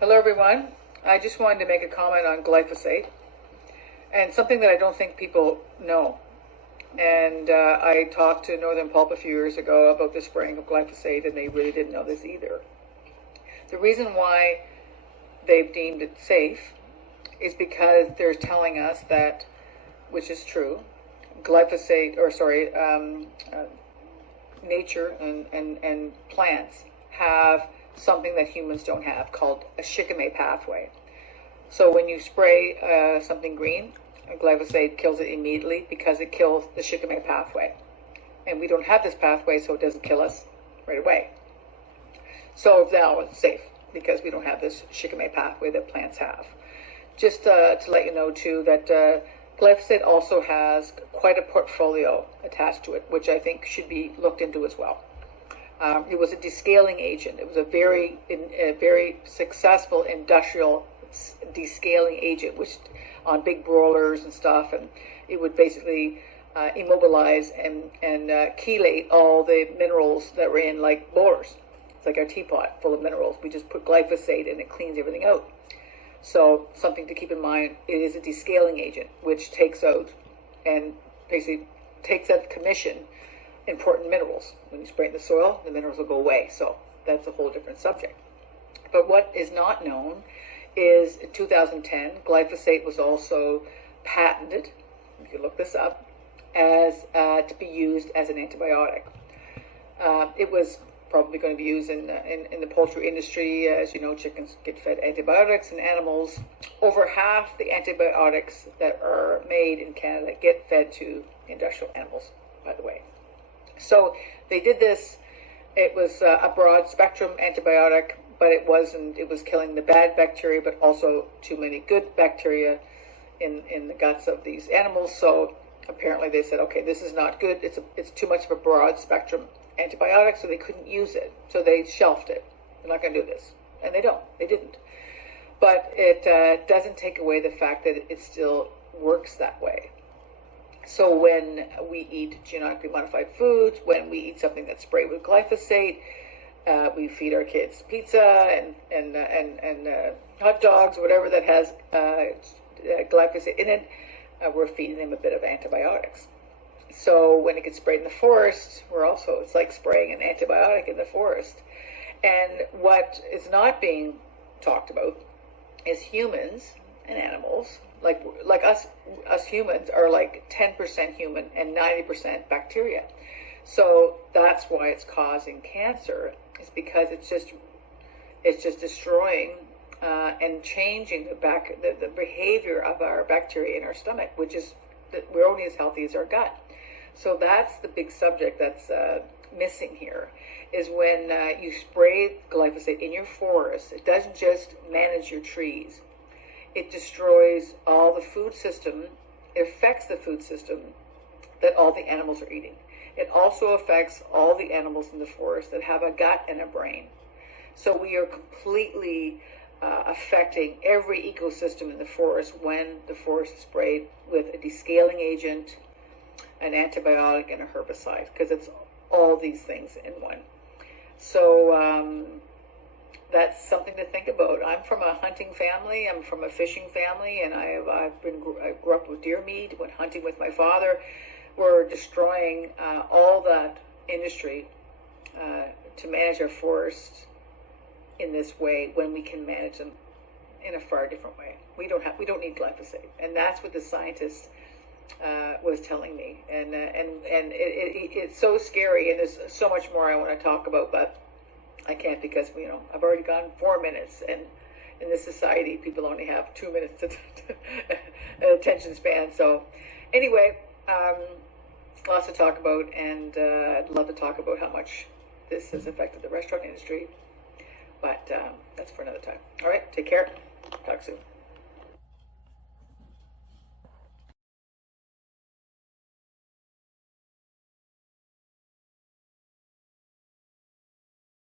Hello everyone. I just wanted to make a comment on glyphosate and something that I don't think people know. And I talked to Northern Pulp a few years ago about the spraying of glyphosate, and they really didn't know this either. The reason why they've deemed it safe is because they're telling us that, which is true, nature and plants have something that humans don't have called a shikimate pathway. So when you spray something green, glyphosate kills it immediately because it kills the shikimate pathway. And we don't have this pathway, so it doesn't kill us right away. So now it's safe because we don't have this shikimate pathway that plants have. Just to let you know too that glyphosate also has quite a portfolio attached to it, which I think should be looked into as well. It was a descaling agent. It was a very successful industrial descaling agent, which on big broilers and stuff, and it would basically immobilize and chelate all the minerals that were in like bowlers. It's like our teapot full of minerals. We just put glyphosate and it cleans everything out. So something to keep in mind, it is a descaling agent, which takes out and basically takes out of commission important minerals. When you spray it in the soil, the minerals will go away. So that's a whole different subject. But what is not known is in 2010, glyphosate was also patented, you can look this up, as to be used as an antibiotic. It was probably going to be used in the poultry industry. As you know, chickens get fed antibiotics, and animals, over half the antibiotics that are made in Canada get fed to industrial animals, by the way. So they did this. It was a broad spectrum antibiotic, but it wasn't. It was killing the bad bacteria, but also too many good bacteria in the guts of these animals. So apparently they said, okay, this is not good. It's too much of a broad spectrum antibiotic, so they couldn't use it. So they shelved it. They're not going to do this, and they don't. They didn't. But it doesn't take away the fact that it still works that way. So when we eat genetically modified foods, when we eat something that's sprayed with glyphosate, we feed our kids pizza and hot dogs, whatever that has glyphosate in it, we're feeding them a bit of antibiotics. So when it gets sprayed in the forest, it's like spraying an antibiotic in the forest. And what is not being talked about is humans and animals. Like us humans are like 10% human and 90% bacteria. So that's why it's causing cancer. It's because it's just destroying and changing the behavior of our bacteria in our stomach, which is that we're only as healthy as our gut. So that's the big subject that's missing here, is when you spray glyphosate in your forest, it doesn't just manage your trees. It destroys all the food system. It affects the food system that all the animals are eating. It also affects all the animals in the forest that have a gut and a brain. So we are completely affecting every ecosystem in the forest when the forest is sprayed with a descaling agent, an antibiotic, and a herbicide, because it's all these things in one. So that's something to think about. I'm from a hunting family. I'm from a fishing family, and I grew up with deer meat. Went hunting with my father. We're destroying all that industry to manage our forests in this way when we can manage them in a far different way. We don't need glyphosate, and that's what the scientists was telling me. And it's so scary, and there's so much more I want to talk about, but I can't because I've already gone 4 minutes, and in this society people only have 2 minutes to attention span. So anyway, lots to talk about, and I'd love to talk about how much this has affected the restaurant industry, but that's for another time. All right, take care. Talk soon.